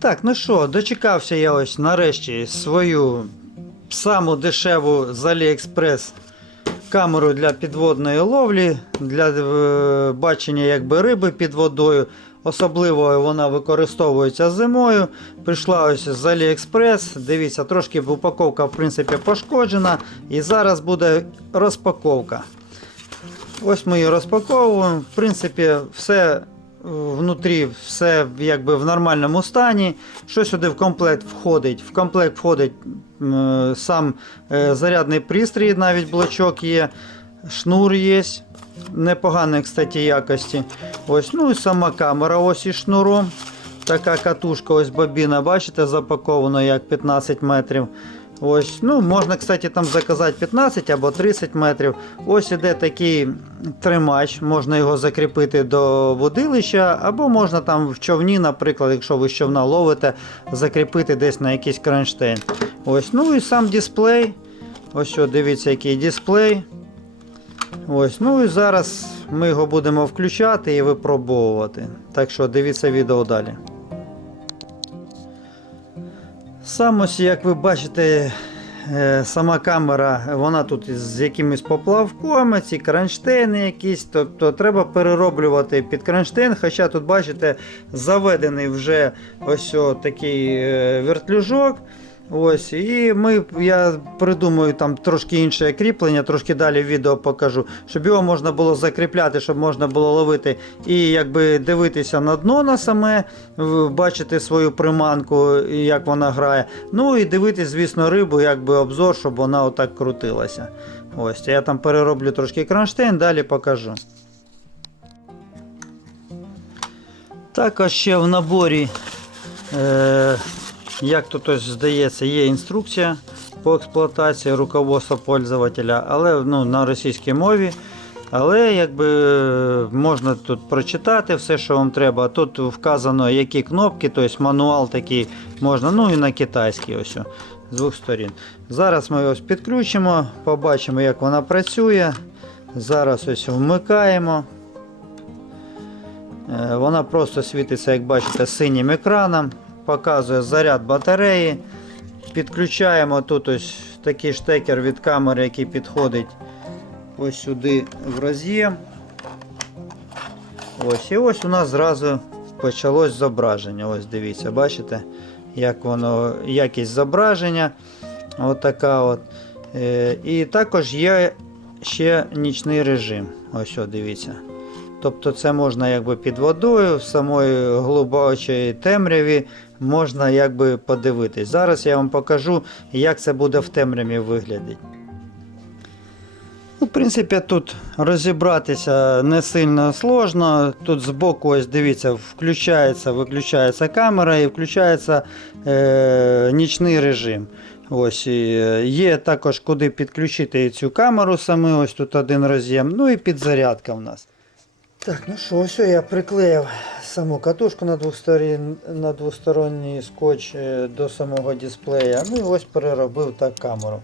Так, ну що, дочекався я ось нарешті свою саму дешеву з AliExpress камеру для підводної ловлі, для е, бачення якби риби під водою. Особливо вона використовується зимою. Прийшла ось з AliExpress. Дивіться, трошки упаковка в принципі пошкоджена. І зараз буде розпаковка. Ось ми її розпаковуємо. В принципі, все внутрі, все якби в нормальному стані. Що сюди в комплект входить? В комплект входить м, сам е, зарядний пристрій, навіть блочок є, шнур є. Непоганої, кстати, якості. Ось, ну і сама камера ось із шнуром. Така катушка, ось бобіна, бачите, запакована як 15 метрів. Ось, ну, можна, кстати, там заказати 15 або 30 метрів. Ось іде такий тримач, можна його закріпити до водилища, або можна там в човні, наприклад, якщо ви човна ловите, закріпити десь на якийсь кронштейн. Ось, ну і сам дисплей. Ось що, дивіться, який дисплей. Ось, ну і зараз ми його будемо включати і випробовувати. Так що дивіться відео далі. Сам ось, як ви бачите, е, сама камера, вона тут з якимись поплавками, ці кронштейни якісь, тобто треба перероблювати під кронштейн, хоча тут, бачите, заведений вже ось такий е, вертлюжок. Ось, і ми, я придумаю там трошки інше кріплення, трошки далі відео покажу, щоб його можна було закріпляти, щоб можна було ловити і якби дивитися на дно на саме, бачити свою приманку, як вона грає. Ну і дивитись, звісно, рибу, якби обзор, щоб вона отак крутилася. Ось, я там перероблю трошки кронштейн, далі покажу. Також ще в наборі. Е- як тут здається, є інструкція по експлуатації руководства пользователя, але ну, на російській мові. Але якби можна тут прочитати все, що вам треба. Тут вказано, які кнопки, тобто мануал такий можна, ну і на китайській ось з двох сторін. Зараз ми ось підключимо, побачимо, як вона працює. Зараз ось вмикаємо. Е, Вона просто світиться, як бачите, синім екраном показує заряд батареї. Підключаємо тут ось такий штекер від камери, який підходить ось сюди в роз'єм. Ось, і ось у нас зразу почалось зображення. Ось дивіться, бачите, як воно, якість зображення. Отака от. Е, І також є ще нічний режим. Ось, о, дивіться. Тобто це можна якби під водою, в самої глибокій темряві можна якби подивитись. Зараз я вам покажу, як це буде в темряві виглядати. Ну, В принципі, тут розібратися не сильно сложно. Тут збоку, ось дивіться, включається, виключається камера і включається е, нічний режим. Ось, е, Є також куди підключити цю камеру саме. Ось тут один роз'єм. Ну і підзарядка в нас. Так, ну що, ось я приклеїв саму катушку на двосторонній, на двосторонній скотч е, до самого дисплея. Ну і ось переробив так камеру.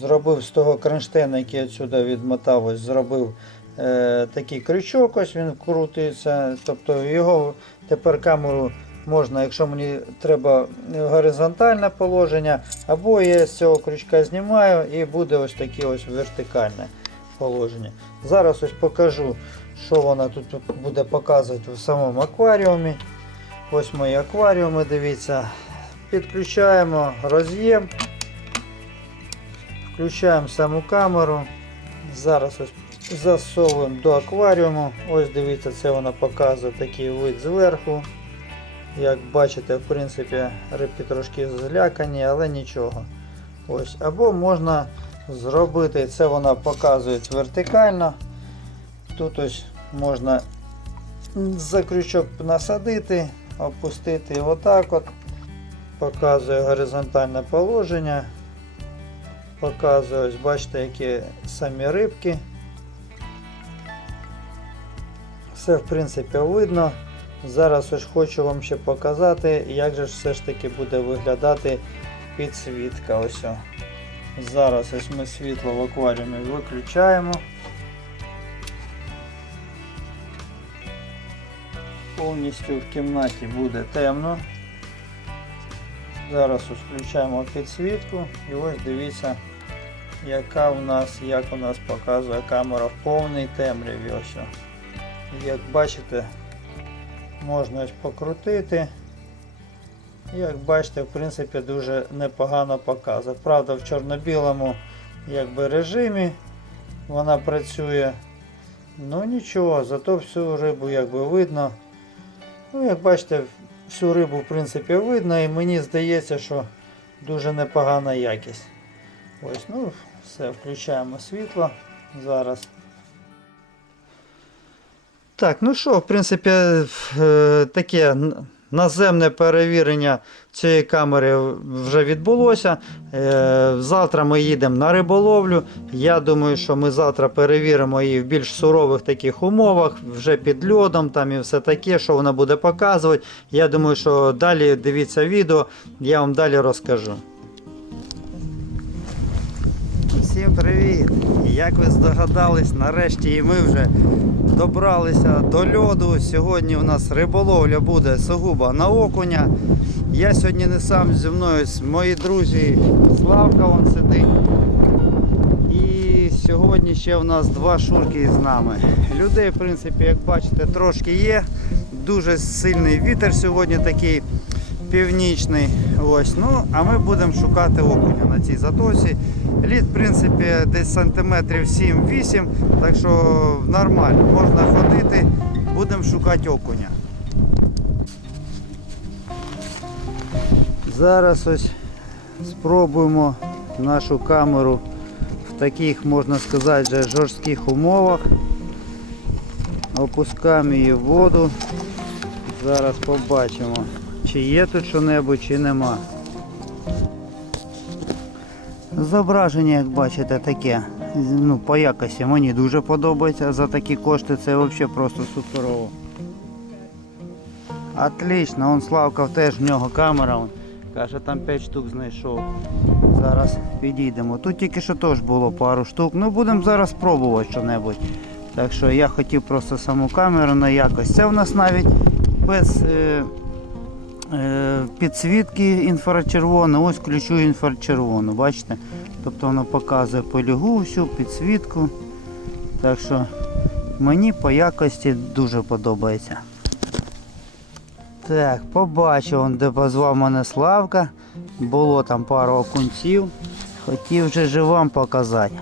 Зробив з того кронштейна, який відсюди відмотав, ось зробив е, такий крючок, ось він крутиться. Тобто його тепер камеру можна, якщо мені треба горизонтальне положення, або я з цього крючка знімаю і буде ось таке ось вертикальне положення. Зараз ось покажу, що вона тут буде показувати в самому акваріумі. Ось мої акваріуми, дивіться. Підключаємо роз'єм. Включаємо саму камеру. Зараз ось засовуємо до акваріуму. Ось дивіться, це вона показує такий вид зверху. Як бачите, в принципі, рибки трошки злякані, але нічого. Ось. Або можна зробити, це вона показує вертикально. Тут ось можна за крючок насадити, опустити отак от. Показує горизонтальне положення. Показує, ось бачите, які самі рибки. Все в принципі видно. Зараз ось хочу вам ще показати, як же все ж таки буде виглядати підсвітка. Ось. Зараз ось ми світло в акваріумі виключаємо. Повністю в кімнаті буде темно. Зараз ось включаємо підсвітку і ось дивіться, яка у нас, як у нас показує камера в повній темряві. Ось. Як бачите, можна ось покрутити. Як бачите, в принципі, дуже непогано показує. Правда, в чорно-білому якби, режимі вона працює. Ну нічого, зато всю рибу якби видно. Ну, як бачите, всю рибу в принципі видно і мені здається, що дуже непогана якість. Ось, ну, все, включаємо світло зараз. Так, ну що, в принципі, е, таке наземне перевірення цієї камери вже відбулося. Е, Завтра ми їдемо на риболовлю. Я думаю, що ми завтра перевіримо її в більш сурових таких умовах, вже під льодом там і все таке, що вона буде показувати. Я думаю, що далі дивіться відео, я вам далі розкажу. Всім привіт! Як ви здогадались, нарешті і ми вже добралися до льоду. Сьогодні у нас риболовля буде сугубо на окуня. Я сьогодні не сам зі мною, мої друзі Славка вон сидить. І сьогодні ще у нас два шурки з нами. Людей, в принципі, як бачите, трошки є. Дуже сильний вітер сьогодні такий північний. Ось, ну, а ми будемо шукати окуня на цій затоці. Лід, в принципі, десь сантиметрів 7-8, так що нормально, можна ходити, будемо шукати окуня. Зараз ось спробуємо нашу камеру в таких, можна сказати, вже жорстких умовах. Опускаємо її в воду. Зараз побачимо, чи є тут що-небудь, чи нема. Зображення, як бачите, таке. Ну, по якості мені дуже подобається. За такі кошти це взагалі просто суперово. Отлично, он Славка теж в нього камера. Каже, там 5 штук знайшов. Зараз підійдемо. Тут тільки що теж було пару штук. Ну будемо зараз спробувати що-небудь. Так що я хотів просто саму камеру на якость. Це у нас навіть без е, е, підсвітки інфрачервону. Ось включу інфрачервону, бачите? Тобто воно показує полігу всю підсвітку. Так що мені по якості дуже подобається. Так, побачив, он, де позвав мене Славка. Було там пару окунців. Хотів вже же вам показати.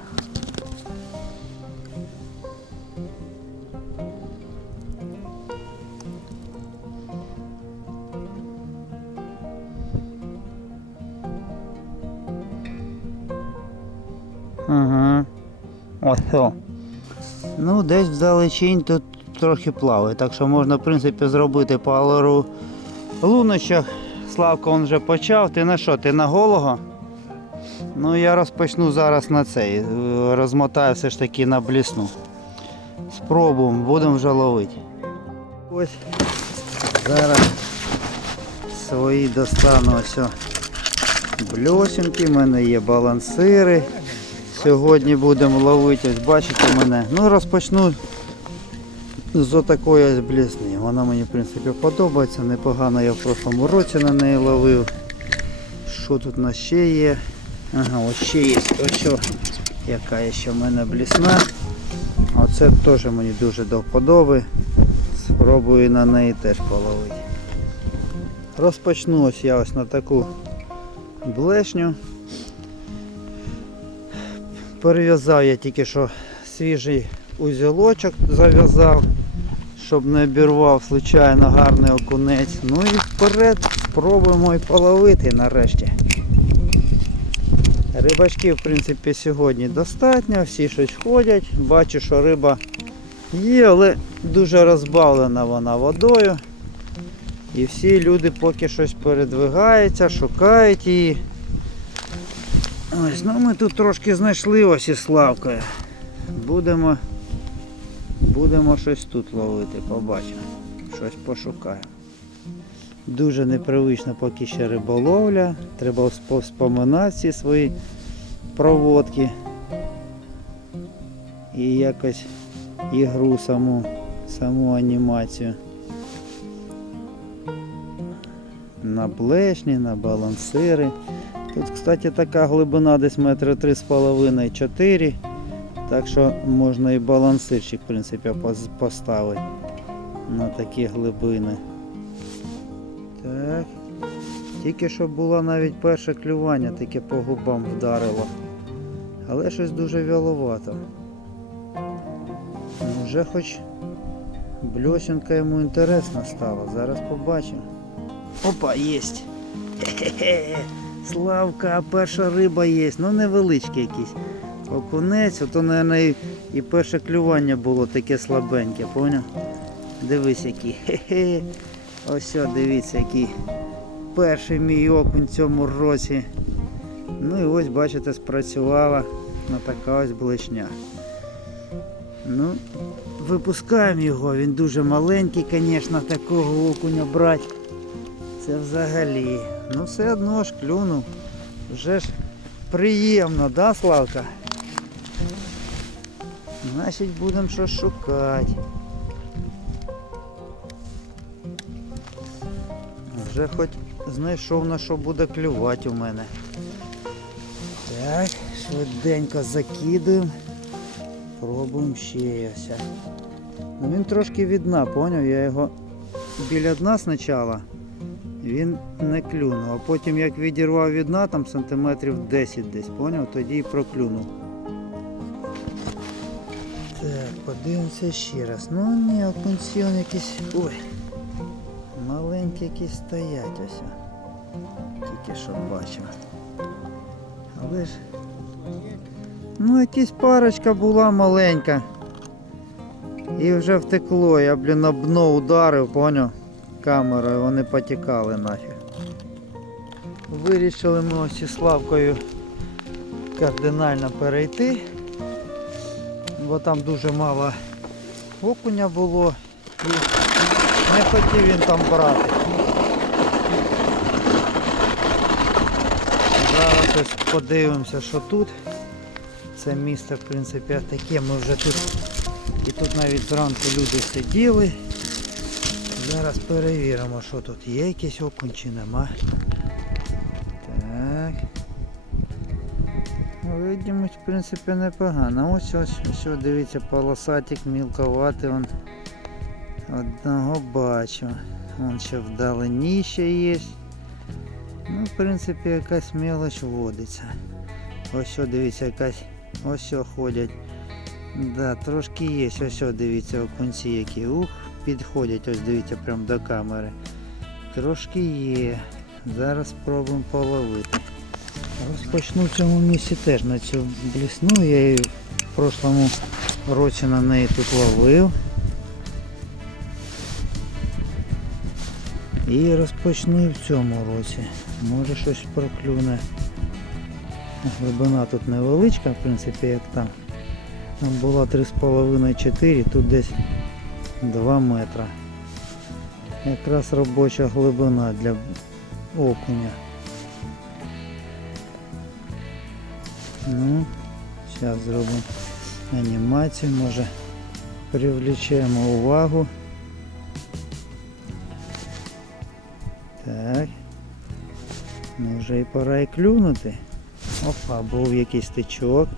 Угу. Ось. Ну, десь вдалечінь тут трохи плаває, так що можна, в принципі, зробити пару луночок. Славка он вже почав. Ти на що? Ти на голого? Ну я розпочну зараз на цей. е, Розмотаю все ж таки на блісну. Спробуємо, будемо вже ловити. Ось зараз свої достану ось о в мене є балансири. Сьогодні будемо ловити, ось бачите мене. Ну розпочну з отакої блісни. Вона мені в принципі подобається. Непогано я в прошлому році на неї ловив. Що тут у нас ще є? Ага, ось ще є. Ось яка ще в мене блісна. Оце теж мені дуже до вподоби. Спробую на неї теж половити. Розпочну ось я ось на таку блешню. Перев'язав я тільки що свіжий узілочок зав'язав, щоб не обірвав случайно гарний окунець. Ну і вперед спробуємо і половити нарешті. Рибачків, в принципі, сьогодні достатньо, всі щось ходять. Бачу, що риба є, але дуже розбавлена вона водою. І всі люди поки щось передвигаються, шукають її. Ось, ну ми тут трошки знайшли ось і Славкою. Будемо, будемо щось тут ловити, побачимо. Щось пошукаємо. Дуже непривично поки ще риболовля. Треба вспо- вспоминати ці свої проводки. І якось ігру саму, саму анімацію. на блешні, на балансири. Тут, кстати, така глибина десь метри три з половиною, чотири. Так що можна і балансирчик, в принципі, поставити на такі глибини. Так. Тільки що було навіть перше клювання, таке по губам вдарило. Але щось дуже вяловато. Ну, вже хоч бльосінка йому інтересна стала. Зараз побачимо. Опа, єсть. Хе-хе-хе. Славка, перша риба є. Ну невеличкий якийсь. Окунець, ото, мабуть, і, і перше клювання було таке слабеньке, поняв? Дивись який. Хе-хе. Ось, дивіться, який перший мій окунь в цьому році. Ну і ось, бачите, спрацювала на така ось блешня. Ну, випускаємо його, він дуже маленький, звісно, такого окуня брати. Це взагалі. Ну все одно ж клюнув. Вже ж приємно, да, Славка? Значить будемо щось шукати. Вже хоч знайшов на що буде клювати у мене. Так, швиденько закидуємо. Пробуємо ще ось. Ну він трошки від дна, поняв? Я його біля дна спочатку. Він не клюнув, а потім як відірвав від дна, там сантиметрів 10 десь, поняв? Тоді і проклюнув. Подивимося ще раз. Ну ні, окунці он якісь. Ой. Маленькі якісь стоять ось. Тільки що бачив. Але ж. Ну якась парочка була маленька. І вже втекло, я, блін, об дно ударив, поняв? Камерою, вони потікали нафіг. Вирішили ми ось із Славкою кардинально перейти, бо там дуже мало окуня було і не хотів він там брати. Зараз ось подивимося, що тут. Це місце, в принципі, таке. Ми вже тут і тут навіть зранку люди сиділи. Зараз перевіримо, що тут є якийсь окунь чи нема. Видимость, в принципі, непогана. Ось ось, ось, дивіться, полосатик мілковатий. Он одного бачу. Вон ще вдалині ще є. Ну, в принципі, якась мелоч водиться. Ось о, дивіться, якась ось о, ходять. Да, трошки є, ось о, дивіться, окунці які. Ух, підходять, ось дивіться, прямо до камери. Трошки є. Зараз спробуємо половити. Розпочну в цьому місці теж на цю блісну. Я її в прошлому році на неї тут ловив. І розпочну і в цьому році. Може щось проклюне. Глибина тут невеличка, в принципі, як там. Там була 3,5-4, тут десь 2 метра. Якраз робоча глибина для окуня. Ну, зараз зробимо анімацію, може привлечемо увагу. Так. Ну вже і пора і клюнути. Опа, був якийсь тичок.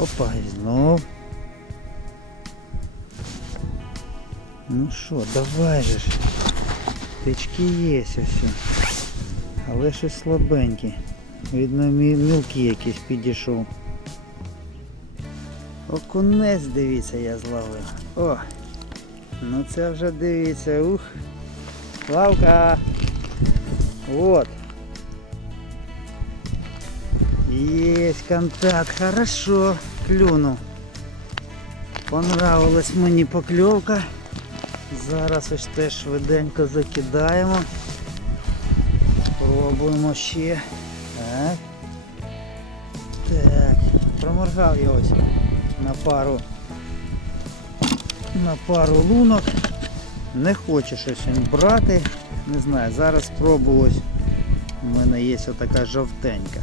Опа, і знов. Ну що, давай же ж. Тички є ось. Але щось слабенькі. Видно, мі- мілкий якийсь підійшов. Окунець, дивіться, я зловив. О! Ну це вже дивіться, ух. Славка! Вот. Есть контакт, хорошо, клюнув. Понравилась мені покльовка. Зараз ось теж швиденько закидаємо. Пробуємо ще. Проморгав я ось на пару на пару лунок. Не хоче щось брати. Не знаю, зараз спробую. У мене є отака жовтенька.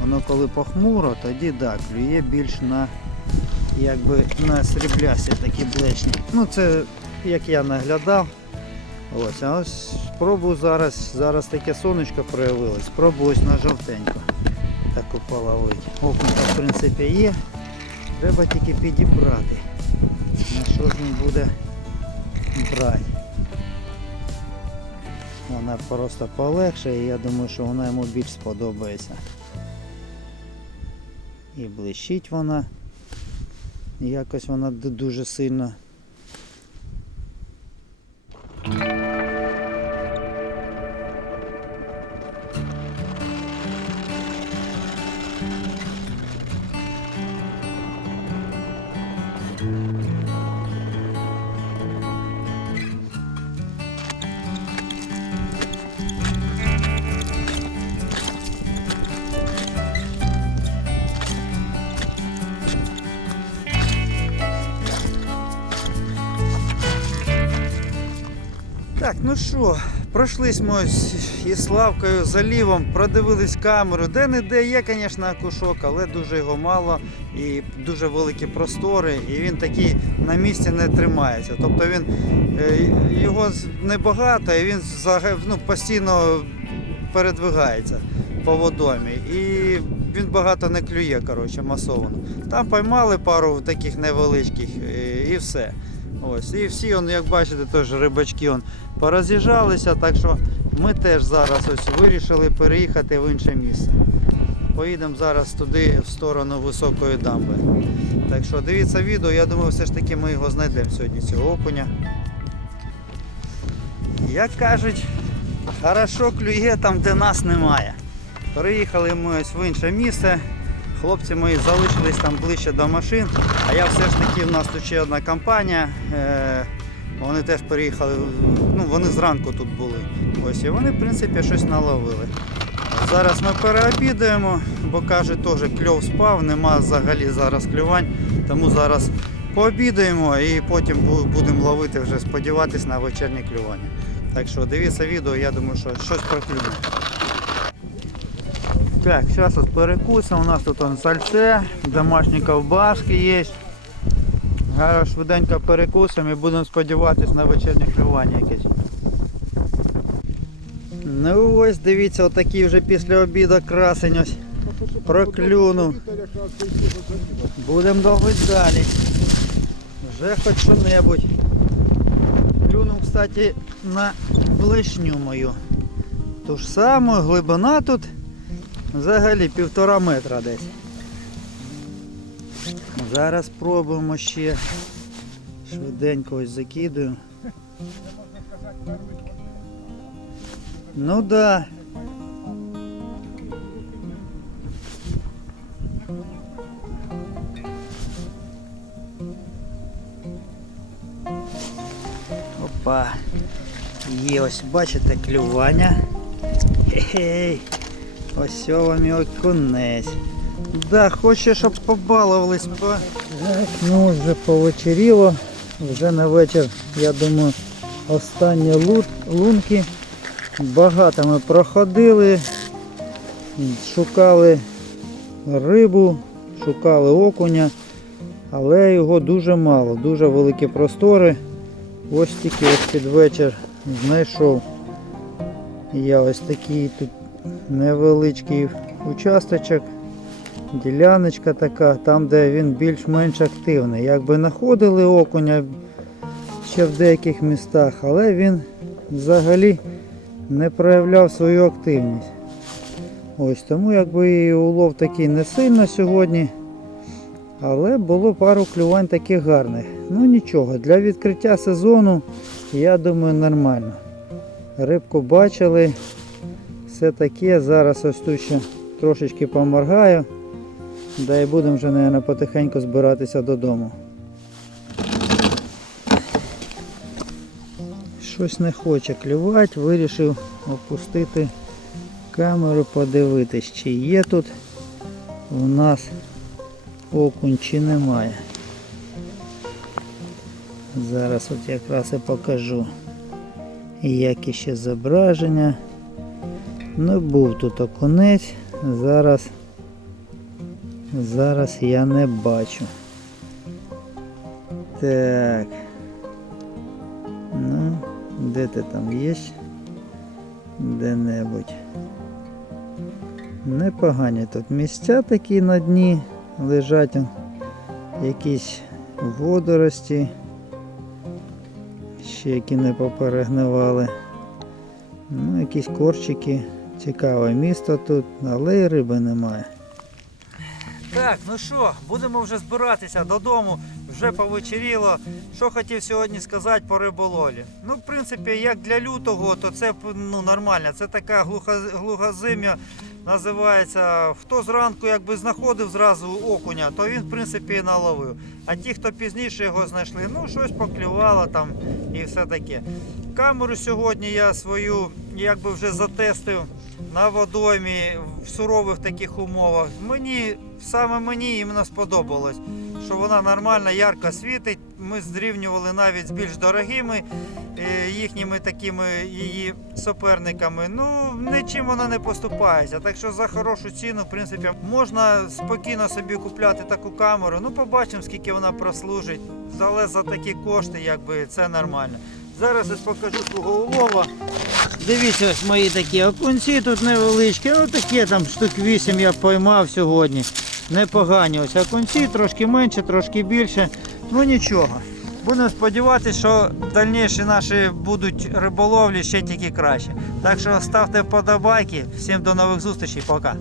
Воно коли похмуро, тоді да, клює більш на якби на сріблясті такі блешні. Ну це як я наглядав. Ось, а ось спробую зараз, зараз таке сонечко проявилось. Спробую ось на жовтенько таку половити. Окунька в принципі є. Треба тільки підібрати. На що ж він буде брати. Вона просто полегше і я думаю, що вона йому більш сподобається. І блищить вона. Якось вона дуже сильно. Ну що, пройшлись ми із Славкою залівом, продивились камеру. Де не де є, звісно, акушок, але дуже його мало і дуже великі простори, і він такий на місці не тримається. Тобто він е, його небагато, і він ну, постійно передвигається по водомі. І він багато не клює, коротше, масовано. Там поймали пару таких невеличких е, і все. Ось, і всі, як бачите, теж рибачки он, пороз'їжджалися, так що ми теж зараз ось вирішили переїхати в інше місце. Поїдемо зараз туди, в сторону високої дамби. Так що дивіться відео, я думаю, все ж таки ми його знайдемо сьогодні, цього окуня. Як кажуть, хорошо клює там, де нас немає. Приїхали ми ось в інше місце. Хлопці мої залишились там ближче до машин, а я все ж таки, в нас тут ще одна компанія. Е, вони теж переїхали, ну вони зранку тут були. Ось і вони, в принципі, щось наловили. Зараз ми переобідаємо, бо кажуть, теж кльов спав, нема взагалі зараз клювань. Тому зараз пообідаємо і потім будемо ловити вже, сподіватись на вечірнє клювання. Так що дивіться відео, я думаю, що щось проклюне. Так, зараз ось перекусимо. У нас тут сальце, домашні ковбаски є. Зараз швиденько перекусимо і будемо сподіватися на вечірнє клювання якесь. Ну ось дивіться, отакий вже після обіду красень ось проклюнув. Будемо ловити далі. Вже хоч що-небудь. Клюнув, кстати, на блешню мою. Ту ж саму, глибина тут взагалі півтора метра десь. Зараз спробуємо ще. Швиденько ось закидую. Ну да. Опа. Є ось, бачите, клювання. Хе-хей. Ось вам і окунець. Да, хоче, щоб побалувались. По... Ну, вже повечеріло. Вже на вечір, я думаю, останні лут, лунки. Багато ми проходили, шукали рибу, шукали окуня, але його дуже мало, дуже великі простори. Ось тільки ось під вечір знайшов. Я ось такий тут невеличкий участочок, діляночка така, там де він більш-менш активний. Якби знаходили окуня ще в деяких містах, але він взагалі не проявляв свою активність. Ось тому якби і улов такий не сильно сьогодні. Але було пару клювань таких гарних. Ну нічого, для відкриття сезону, я думаю, нормально. Рибку бачили, все таке. Зараз ось тут ще трошечки поморгаю. Да і будемо вже, мабуть, потихеньку збиратися додому. Щось не хоче клювати, вирішив опустити камеру, подивитись, чи є тут у нас окунь чи немає. Зараз от якраз і покажу. Як іще зображення. Ну був тут окунець, зараз, зараз я не бачу. Так. Ну, Де ти там є? Де-небудь. Непогані тут місця такі на дні лежать. Якісь водорості. Ще які не поперегнивали. Ну, якісь корчики. Цікаве місто тут, але й риби немає. Так, ну що, будемо вже збиратися додому, вже повечеріло. Що хотів сьогодні сказати по риболовлі. Ну, в принципі, як для лютого, то це ну, нормально. Це така глуха, глухозим'я називається. Хто зранку якби знаходив зразу окуня, то він в принципі і наловив. А ті, хто пізніше його знайшли, ну щось поклювало там і все таке. Камеру сьогодні я свою якби вже затестив на водоймі в сурових таких умовах. Мені саме мені іменно сподобалось, що вона нормально, ярко світить. Ми зрівнювали навіть з більш дорогими е, їхніми такими її суперниками. Ну нічим вона не поступається. Так що за хорошу ціну, в принципі, можна спокійно собі купляти таку камеру. Ну побачимо, скільки вона прослужить. Але за такі кошти, якби це нормально. Зараз я покажу свого улова. Дивіться, ось мої такі окунці тут невеличкі, ну такі там штук 8 я поймав сьогодні. Непогані ось окунці, трошки менше, трошки більше. Ну нічого. Будемо сподіватися, що дальніші наші будуть риболовлі ще тільки краще. Так що ставте вподобайки. Всім до нових зустрічей, пока.